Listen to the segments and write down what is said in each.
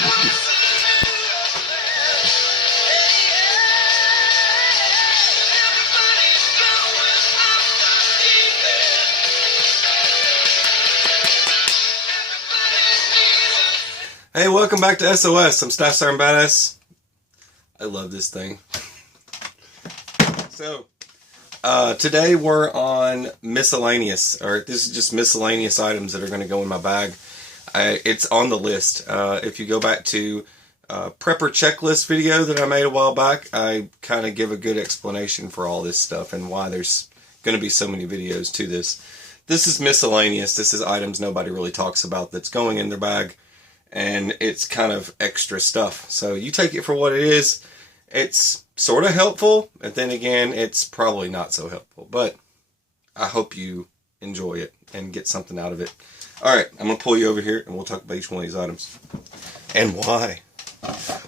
Hey, welcome back to SOS. I'm Staff Sergeant Badass. I love this thing. So, today we're on miscellaneous, or this is just miscellaneous items that are going to go in my bag. It's on the list. If you go back to prepper checklist video that I made a while back, I kind of give a good explanation for all this stuff and why there's going to be so many videos to this. This is miscellaneous. This is items nobody really talks about that's going in their bag. And it's kind of extra stuff. So you take it for what it is. It's sort of helpful, and then again, it's probably not so helpful. But I hope you enjoy it and get something out of it. Alright, I'm going to pull you over here, and we'll talk about each one of these items. And why?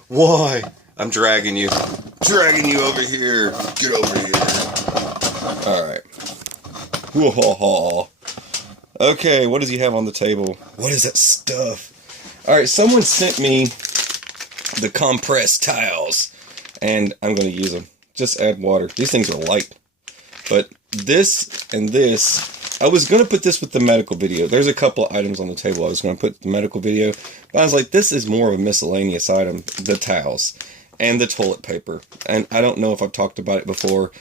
Why? I'm dragging you. Dragging you over here. Get over here. Alright. Whoa. Okay, what does he have on the table? What is that stuff? Alright, someone sent me the compressed towels, and I'm going to use them. Just add water. These things are light. But this and this, I was going to put this with the medical video. There's a couple of items on the table I was going to put the medical video, but I was like, this is more of a miscellaneous item, the towels and the toilet paper. And I don't know if I've talked about it before,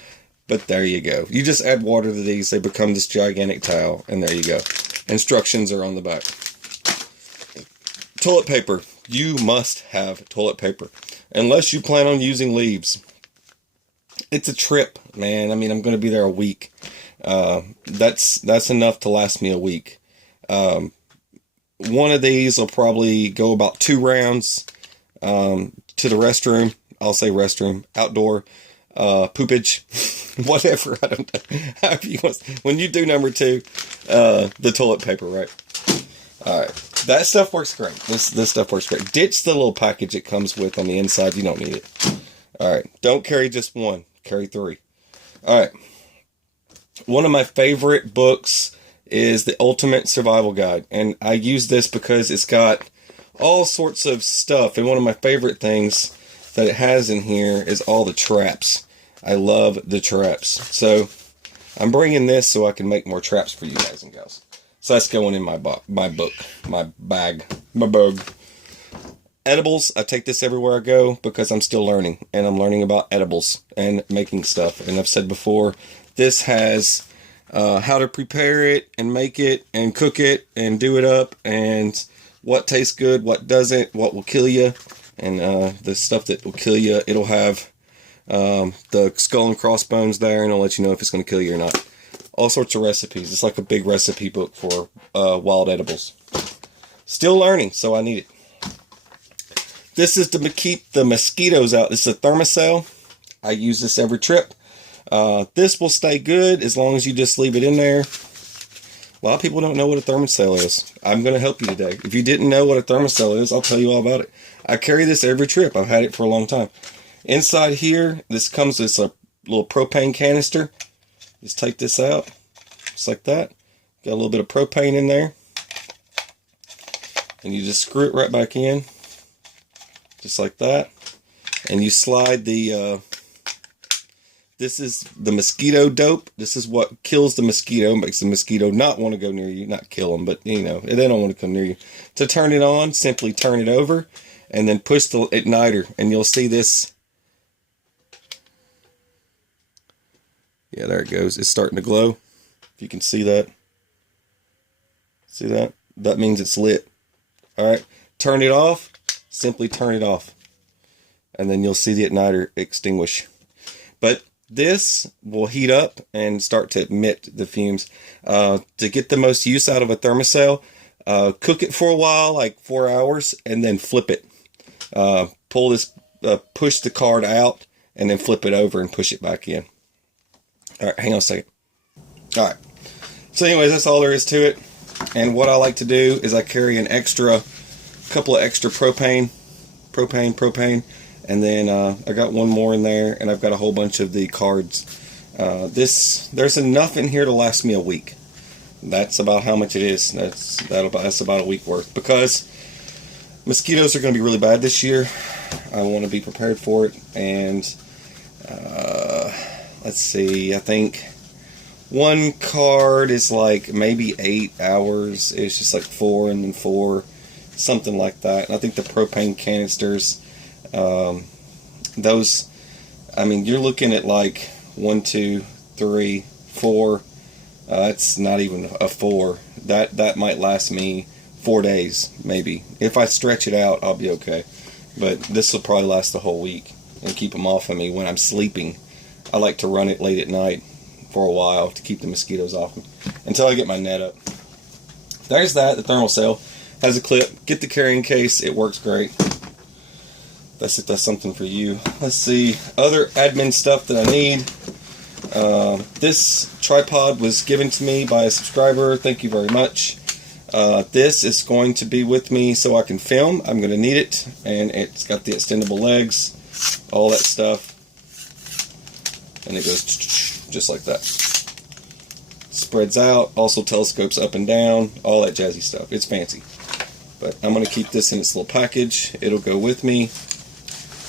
but there you go. You just add water to these, they become this gigantic towel, and there you go. Instructions are on the back. Toilet paper. You must have toilet paper. Unless you plan on using leaves. It's a trip, man. I mean, I'm going to be there a week. That's enough to last me a week. One of these will probably go about 2 rounds to the restroom. I'll say restroom. Outdoor. Poopage. Whatever. I don't know. However you want. When you do number 2, the toilet paper, right? Alright. That stuff works great. This stuff works great. Ditch the little package it comes with on the inside. You don't need it. Alright. Don't carry just one. Carry 3. Alright. One of my favorite books is The Ultimate Survival Guide. And I use this because it's got all sorts of stuff. And one of my favorite things that it has in here is all the traps. I love the traps. So, I'm bringing this so I can make more traps for you guys and gals. So that's going in my book, my bag. Edibles, I take this everywhere I go because I'm still learning. And I'm learning about edibles and making stuff. And I've said before, this has how to prepare it and make it and cook it and do it up. And what tastes good, what doesn't, what will kill you. And the stuff that will kill you, it'll have the skull and crossbones there. And it'll let you know if it's going to kill you or not. All sorts of recipes. It's like a big recipe book for wild edibles. Still learning, so I need it. This is to keep the mosquitoes out. This is a thermocell. I use this every trip. This will stay good as long as you just leave it in there. A lot of people don't know what a thermocell is. I'm going to help you today. If you didn't know what a thermocell is, I'll tell you all about it. I carry this every trip. I've had it for a long time. Inside here, this comes with a little propane canister. Just take this out, just like that. Got a little bit of propane in there. And you just screw it right back in, just like that. And you slide the, this is the mosquito dope. This is what kills the mosquito, makes the mosquito not want to go near you. Not kill them, but, you know, they don't want to come near you. To turn it on, simply turn it over, and then push the igniter, and you'll see this. Yeah, there it goes. It's starting to glow. If you can see that. See that? That means it's lit. Alright. Turn it off. Simply turn it off. And then you'll see the igniter extinguish. But this will heat up and start to emit the fumes. To get the most use out of a thermocell, cook it for a while, like 4 hours, and then flip it. Pull this, push the card out, and then flip it over and push it back in. Alright, hang on a second. Alright. So anyways, that's all there is to it. And what I like to do is I carry a couple of extra propane. And then I got one more in there, and I've got a whole bunch of the cards. There's enough in here to last me a week. That's about how much it is. That's about a week worth. Because Mosquitoes are going to be really bad this year. I want to be prepared for it. And let's see, I think one card is like maybe 8 hours. It's just like 4 and then 4, something like that. And I think the propane canisters, those, I mean, you're looking at like 1, 2, 3, 4. It's not even a 4. That might last me 4 days, maybe. If I stretch it out, I'll be okay. But this will probably last the whole week and keep them off of me when I'm sleeping. I like to run it late at night for a while to keep the mosquitoes off me until I get my net up. There's that. The thermal cell has a clip. Get the carrying case. It works great. That's something for you. Let's see. Other admin stuff that I need. This tripod was given to me by a subscriber. Thank you very much. This is going to be with me so I can film. I'm going to need it. And it's got the extendable legs. All that stuff. And it goes just like that. Spreads out. Also telescopes up and down. All that jazzy stuff. It's fancy. But I'm going to keep this in its little package. It'll go with me.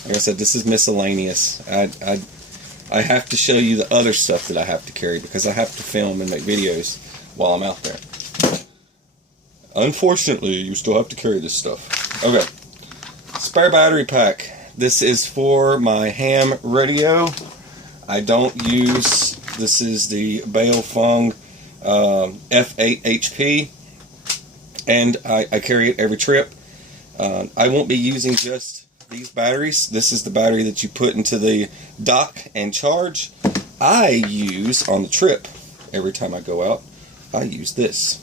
Like I said, this is miscellaneous. I have to show you the other stuff that I have to carry because I have to film and make videos while I'm out there. Unfortunately, you still have to carry this stuff. Okay. Spare battery pack. This is for my ham radio. I don't use, this is the Baofeng F8 HP. And I carry it every trip. I won't be using just these batteries. This is the battery that you put into the dock and charge. I use on the trip, every time I go out, I use this.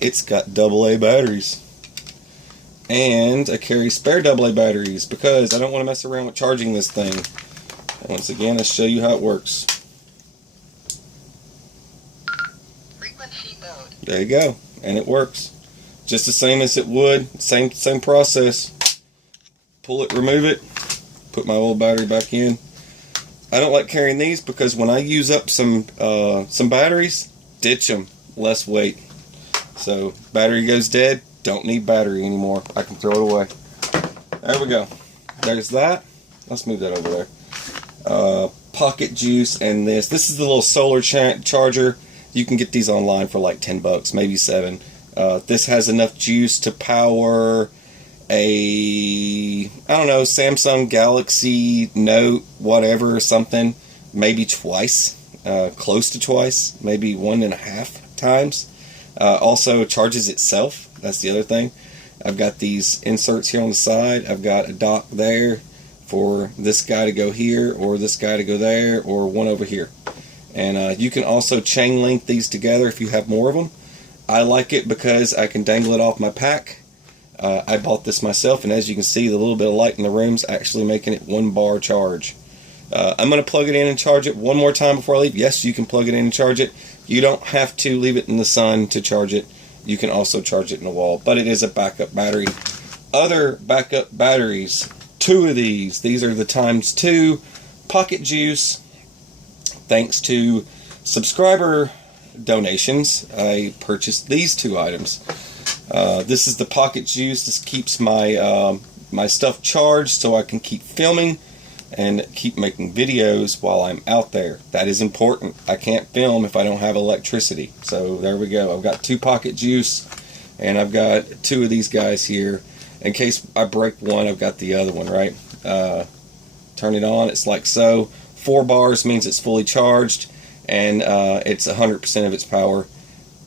It's got AA batteries. And I carry spare AA batteries because I don't want to mess around with charging this thing. And once again, I'll show you how it works. Frequency mode. There you go. And it works. Just the same as it would. Same process. Pull it, remove it, put my old battery back in. I don't like carrying these because when I use up some batteries, ditch them, less weight. So battery goes dead, don't need battery anymore. I can throw it away. There we go. There's that. Let's move that over there. Pocket juice and this. This is the little solar charger. You can get these online for like 10 bucks, maybe 7. This has enough juice to power a, I don't know, Samsung Galaxy Note, whatever, something, maybe twice, close to twice, maybe 1.5 times. Also charges itself. That's the other thing. I've got these inserts here on the side. I've got a dock there for this guy to go here, or this guy to go there, or one over here. And you can also chain link these together if you have more of them. I like it because I can dangle it off my pack. I bought this myself, and as you can see, the little bit of light in the room's actually making it 1 bar charge. I'm going to plug it in and charge it one more time before I leave. Yes, you can plug it in and charge it. You don't have to leave it in the sun to charge it. You can also charge it in the wall, but it is a backup battery. Other backup batteries, 2 of these. These are the ×2 pocket juice. Thanks to subscriber donations, I purchased these 2 items. This is the pocket juice. This keeps my my stuff charged so I can keep filming and keep making videos while I'm out there. That is important. I can't film if I don't have electricity. So there we go. I've got 2 pocket juice, and I've got 2 of these guys here. In case I break one, I've got the other one, right? Turn it on. It's like so. 4 bars means it's fully charged, and it's 100% of its power.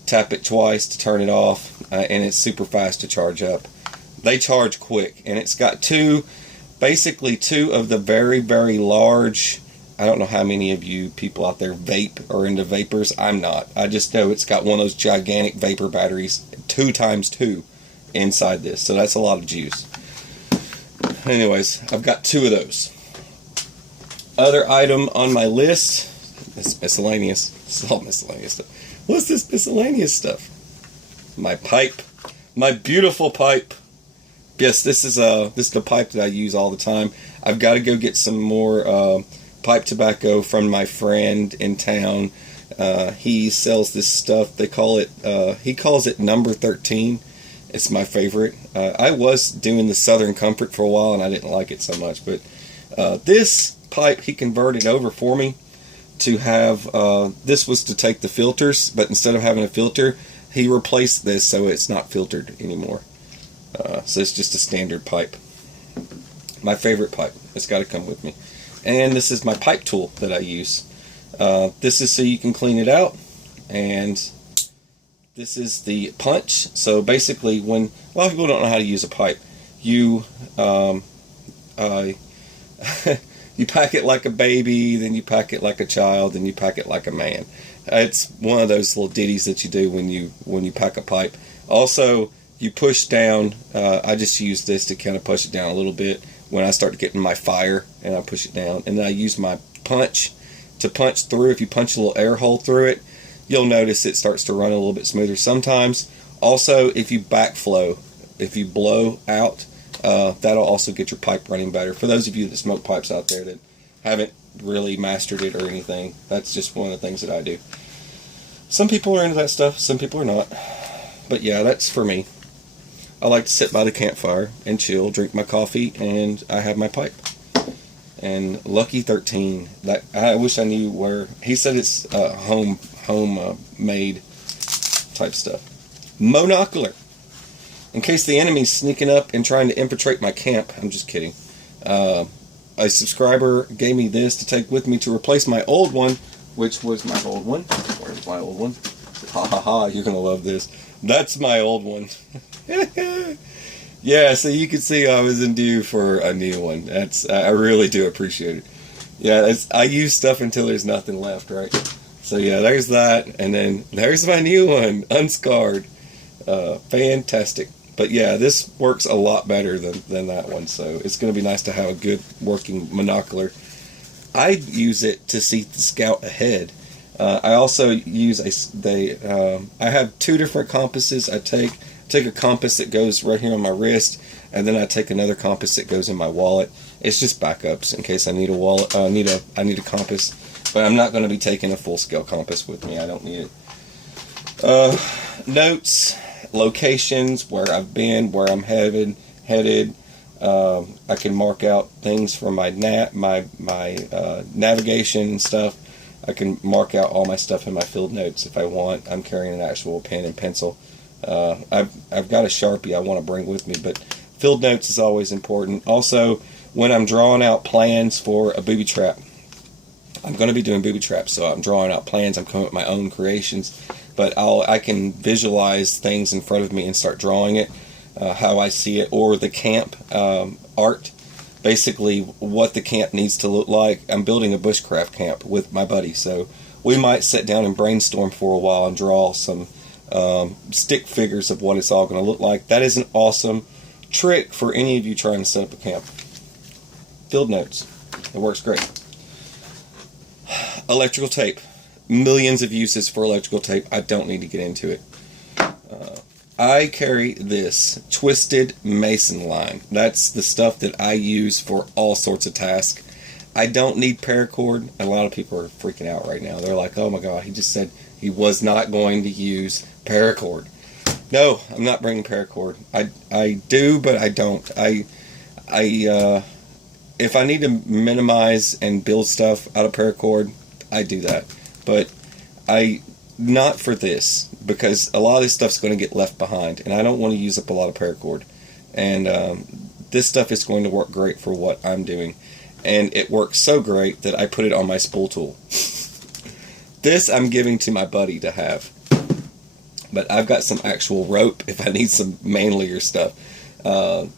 Tap it twice to turn it off, and it's super fast to charge up. They charge quick, and it's got basically two of the very, very large, I don't know how many of you people out there vape or into vapors. I'm not. I just know it's got one of those gigantic vapor batteries, 2 ×2 inside this, so that's a lot of juice. Anyways, I've got 2 of those. Other item on my list is miscellaneous. It's all miscellaneous stuff. What's this miscellaneous stuff? My pipe. My beautiful pipe. Yes, this is the pipe that I use all the time. I've got to go get some more pipe tobacco from my friend in town. He sells this stuff. They call it he calls it number 13, It's my favorite. I was doing the Southern Comfort for a while, and I didn't like it so much. But this pipe, he converted over for me to have, this was to take the filters, but instead of having a filter, he replaced this so it's not filtered anymore. So it's just a standard pipe. My favorite pipe. It's got to come with me. And this is my pipe tool that I use. This is so you can clean it out. And this is the punch. So basically, when a lot of people don't know how to use a pipe, you you pack it like a baby, then you pack it like a child, then you pack it like a man. It's one of those little ditties that you do when you pack a pipe. Also, you push down. I just use this to kind of push it down a little bit when I start getting my fire, and I push it down. And then I use my punch to punch through. If you punch a little air hole through it, you'll notice it starts to run a little bit smoother sometimes. Also, if you backflow, if you blow out, that'll also get your pipe running better. For those of you that smoke pipes out there that haven't really mastered it or anything, that's just one of the things that I do. Some people are into that stuff, some people are not. But yeah, that's for me. I like to sit by the campfire and chill, drink my coffee, and I have my pipe. And Lucky 13, that I wish I knew where. He said it's home made type stuff. Monocular. In case the enemy's sneaking up and trying to infiltrate my camp. I'm just kidding. A subscriber gave me this to take with me to replace my old one, which was my old one. Where's my old one? Ha ha ha, you're going to love this. That's my old one. Yeah, so you can see I was in due for a new one. I really do appreciate it. Yeah, I use stuff until there's nothing left, right? So yeah, there's that, and then there's my new one, unscarred. Fantastic. But yeah, this works a lot better than that one, so it's going to be nice to have a good working monocular. I use it to see the scout ahead. I also use I have two different compasses. I take a compass that goes right here on my wrist, and then I take another compass that goes in my wallet. It's just backups in case I need a wallet. I need a compass, but I'm not going to be taking a full scale compass with me. I don't need it. Notes, locations, where I've been, where I'm headed. I can mark out things from my navigation and stuff. I can mark out all my stuff in my field notes if I want. I'm carrying an actual pen and pencil. I've got a Sharpie I want to bring with me, but field notes is always important. Also, when I'm drawing out plans for a booby trap, I'm going to be doing booby traps, so I'm drawing out plans. I'm coming up with my own creations, but I can visualize things in front of me and start drawing it, how I see it, or the camp art. Basically, what the camp needs to look like. I'm building a bushcraft camp with my buddy, so we might sit down and brainstorm for a while and draw some stick figures of what it's all going to look like. That is an awesome trick for any of you trying to set up a camp. Field notes. It works great. Electrical tape. Millions of uses for electrical tape. I don't need to get into it. I carry this twisted mason line. That's the stuff that I use for all sorts of tasks. I don't need paracord. A lot of people are freaking out right now. They're like, oh my God, he just said he was not going to use paracord. No, I'm not bringing paracord. I do, but I don't. If I need to minimize and build stuff out of paracord, I do that. But not for this, because a lot of this stuff's going to get left behind, and I don't want to use up a lot of paracord. And this stuff is going to work great for what I'm doing. And it works so great that I put it on my spool tool. This I'm giving to my buddy to have. But I've got some actual rope if I need some manlier stuff.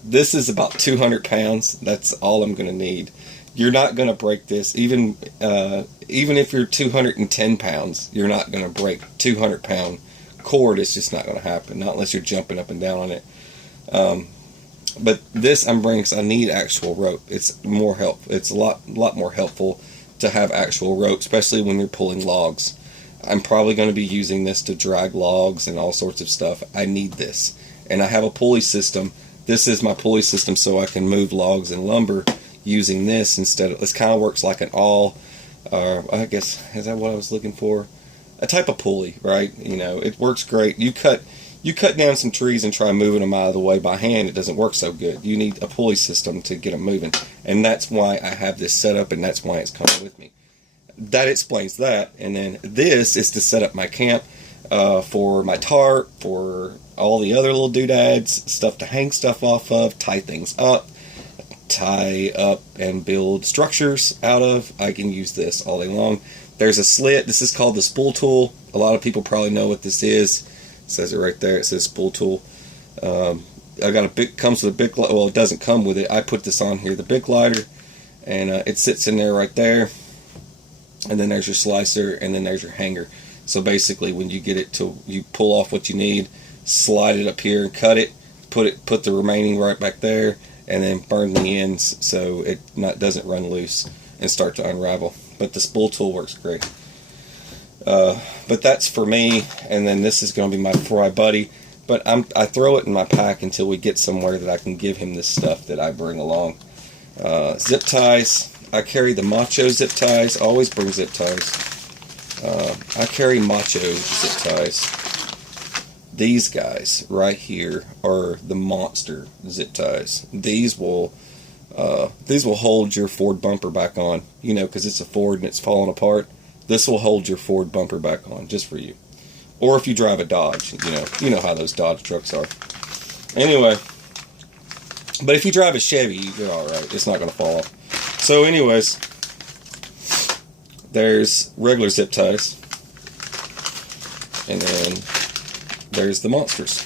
This is about 200 pounds. That's all I'm going to need. You're not going to break this. Even if you're 210 pounds, you're not going to break 200 pound cord. It's just not going to happen. Not unless you're jumping up and down on it. But this I'm bringing because I need actual rope. It's more helpful. It's a lot more helpful to have actual rope, especially when you're pulling logs. I'm probably going to be using this to drag logs and all sorts of stuff. I need this. And I have a pulley system. This is my pulley system so I can move logs and lumber using this instead of, this kind of works like an I guess, is that what I was looking for? A type of pulley, right? You know, it works great. You cut you cut down some trees and try moving them out of the way by hand, it doesn't work so good. You need a pulley system to get them moving. And that's why I have this set up, and that's why it's coming with me. That explains that. And then this is to set up my camp for my tarp, for all the other little doodads, stuff to hang stuff off of, tie things up, tie up and build structures out of. I can use this all day long. There's a slit. This is called the Spool Tool. A lot of people probably know what this is. It says it right there. It says Spool Tool. I got a big, comes with a big, well, it doesn't come with it. I put this on here, the big lighter, and it sits in there right there. And then there's your slicer, and then there's your hanger. So basically, when you get it to, you pull off what you need, slide it up here and cut it, put the remaining right back there, and then burn the ends so it doesn't run loose and start to unravel. But the Spool Tool works great. But that's for me, and then this is going to be for my buddy. But I throw it in my pack until we get somewhere that I can give him this stuff that I bring along. Zip ties. I carry the Macho zip ties. Always bring zip ties. I carry Macho zip ties. These guys right here are the monster zip ties. These will hold your Ford bumper back on. You know, because it's a Ford and it's falling apart. This will hold your Ford bumper back on just for you. Or if you drive a Dodge, you know how those Dodge trucks are. Anyway, but if you drive a Chevy, you're all right. It's not going to fall off. So, anyways, there's regular zip ties, and then there's the monsters.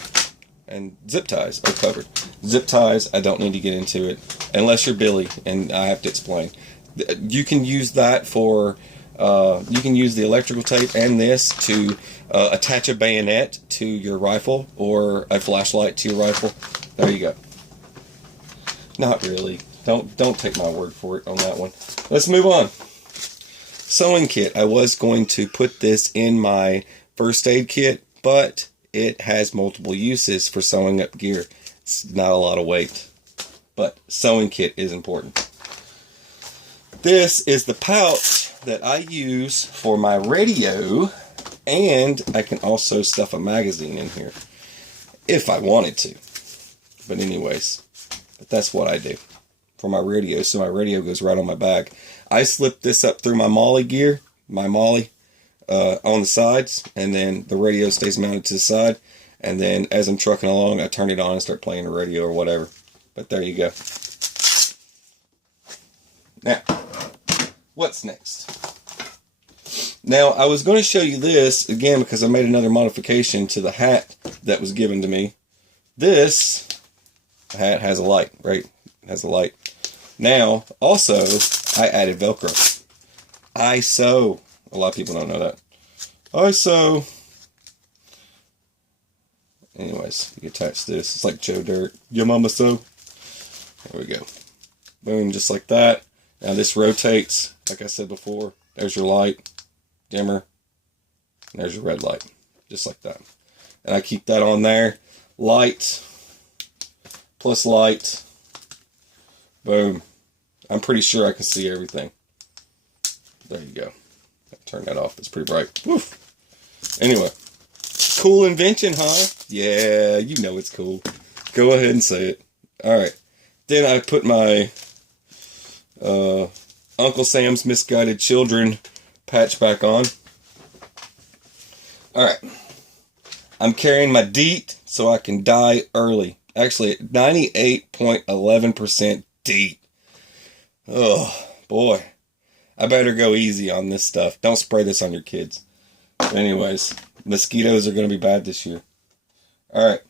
And zip ties are covered. Zip ties, I don't need to get into it unless you're Billy, and I have to explain. You can use that for. You can use the electrical tape and this to attach a bayonet to your rifle or a flashlight to your rifle. There you go. Not really. Don't take my word for it on that one. Let's move on. Sewing kit. I was going to put this in my first aid kit, but it has multiple uses for sewing up gear. It's not a lot of weight, but sewing kit is important. This is the pouch that I use for my radio, and I can also stuff a magazine in here if I wanted to. But anyways, that's what I do for my radio, so my radio goes right on my bag. I slip this up through my Molly gear, on the sides, and then the radio stays mounted to the side, and then as I'm trucking along, I turn it on and start playing the radio or whatever. But there you go. Now, what's next? Now, I was going to show you this, again, because I made another modification to the hat that was given to me. This hat has a light, right? It has a light. Now, also, I added Velcro. I sew. A lot of people don't know that. I sew. Anyways, you attach this. It's like Joe Dirt. Your mama sew. There we go. Boom, just like that. Now this rotates, like I said before. There's your light, dimmer, and there's your red light, just like that. And I keep that on there. Light, plus light, boom. I'm pretty sure I can see everything. There you go. Turn that off, it's pretty bright. Woof. Anyway, cool invention, huh? Yeah, you know it's cool. Go ahead and say it. Alright, then I put my Uncle Sam's Misguided Children patch back on. Alright. I'm carrying my DEET so I can die early. Actually, at 98.11% DEET. Oh, boy. I better go easy on this stuff. Don't spray this on your kids. But anyways, mosquitoes are going to be bad this year. Alright.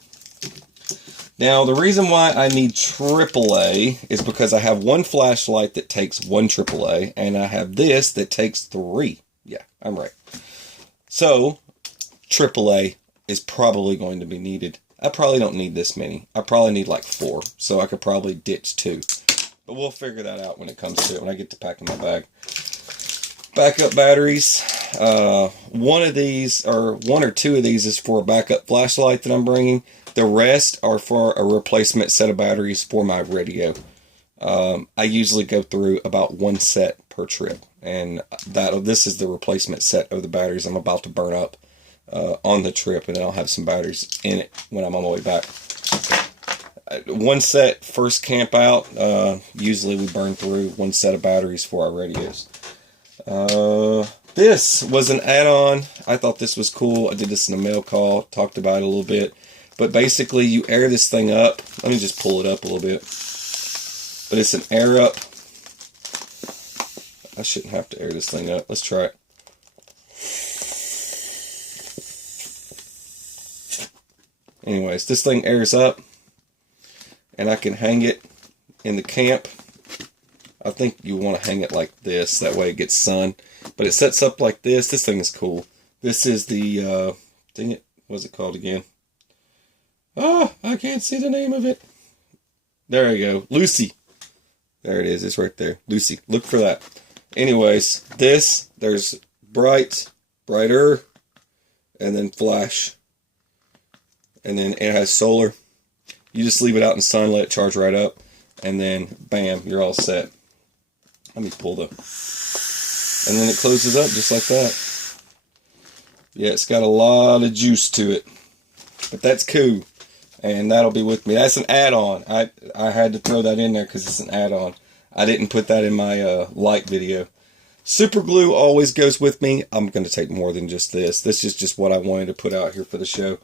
Now, the reason why I need AAA is because I have one flashlight that takes one AAA, and I have this that takes 3. Yeah, I'm right. So, AAA is probably going to be needed. I probably don't need this many. I probably need like 4, so I could probably ditch 2. But we'll figure that out when it comes to it, when I get to packing my bag. Backup batteries. One of these, or 1 or 2 of these is for a backup flashlight that I'm bringing. The rest are for a replacement set of batteries for my radio. I usually go through about 1 set per trip. And this is the replacement set of the batteries I'm about to burn up on the trip, and then I'll have some batteries in it when I'm on my way back. One set first camp out, usually we burn through one set of batteries for our radios. This was an add-on. I thought this was cool. I did this in a mail call, talked about it a little bit. But basically, you air this thing up. Let me just pull it up a little bit. But it's an air up. I shouldn't have to air this thing up. Let's try it. Anyways, this thing airs up. And I can hang it in the camp. I think you want to hang it like this. That way it gets sun. But it sets up like this. This thing is cool. This is the, dang it, what's it called again? Oh, I can't see the name of it. There you go. Lucy. There it is. It's right there. Lucy. Look for that. Anyways, there's bright, brighter, and then flash. And then it has solar. You just leave it out in the sun, let it charge right up, and then bam, you're all set. Let me pull the... And then it closes up just like that. Yeah, it's got a lot of juice to it. But that's cool. And that'll be with me. That's an add-on. I had to throw that in there because it's an add-on. I didn't put that in my light video. Super glue always goes with me. I'm going to take more than just this. This is just what I wanted to put out here for the show.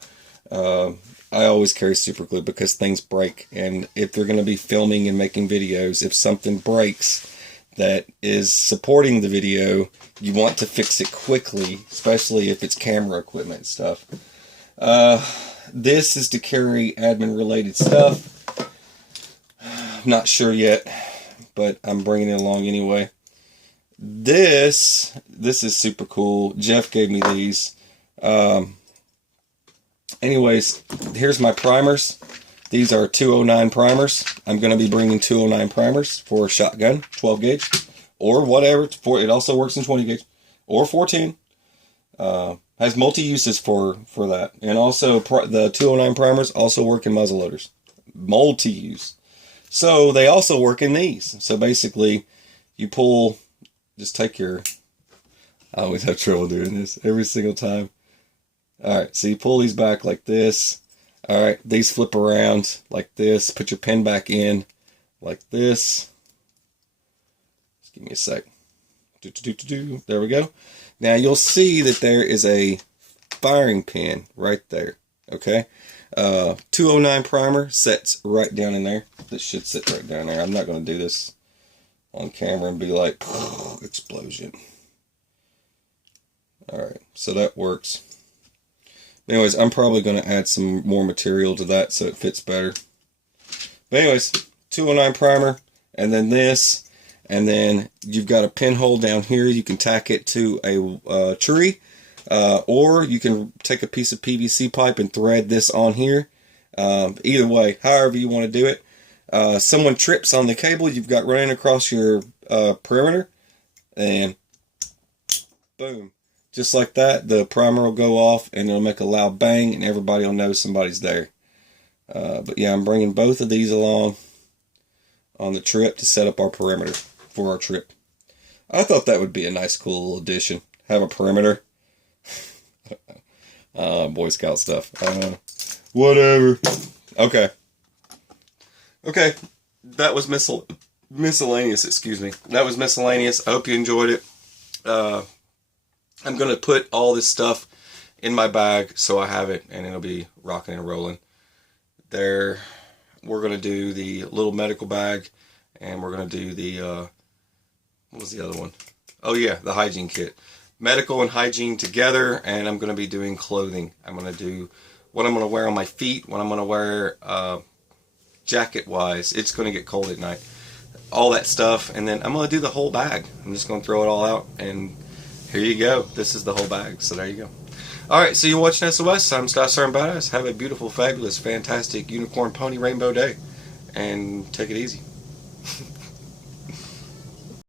I always carry super glue because things break. And if they're going to be filming and making videos, if something breaks that is supporting the video, you want to fix it quickly, especially if it's camera equipment and stuff. This is to carry admin related stuff. I'm not sure yet, but I'm bringing it along anyway. This is super cool. Jeff gave me these. Anyways, here's my primers. These are 209 primers. I'm going to be bringing 209 primers for a shotgun, 12 gauge, or whatever. It also works in 20 gauge, or 14. Has multi-uses for that. And also, the 209 primers also work in muzzleloaders. Multi-use. So, they also work in these. So, basically, you pull, just take your, I always have trouble doing this every single time. Alright, so you pull these back like this. Alright, these flip around like this. Put your pin back in like this. Just give me a sec. There we go. Now you'll see that there is a firing pin right there. Okay? 209 primer sets right down in there. This should sit right down there. I'm not going to do this on camera and be like, explosion. Alright, so that works. Anyways, I'm probably going to add some more material to that so it fits better. But anyways, 209 primer, and then this, and then you've got a pinhole down here. You can tack it to a tree, or you can take a piece of PVC pipe and thread this on here. Either way, however you want to do it. Someone trips on the cable you've got running across your perimeter, and boom. Just like that, the primer will go off and it'll make a loud bang and everybody will know somebody's there. But yeah, I'm bringing both of these along on the trip to set up our perimeter for our trip. I thought that would be a nice, cool little addition. Have a perimeter. Boy Scout stuff. Whatever. Okay. Okay. That was miscellaneous, excuse me. That was miscellaneous. I hope you enjoyed it. I'm going to put all this stuff in my bag so I have it and it'll be rocking and rolling. There, we're going to do the little medical bag and we're going to do the, what was the other one? Oh yeah, the hygiene kit. Medical and hygiene together, and I'm going to be doing clothing. I'm going to do what I'm going to wear on my feet, what I'm going to wear jacket-wise. It's going to get cold at night. All that stuff, and then I'm going to do the whole bag. I'm just going to throw it all out and here you go. This is the whole bag. So there you go. Alright, so you're watching SOS. I'm Star and Badass. Have a beautiful, fabulous, fantastic unicorn pony rainbow day. And take it easy.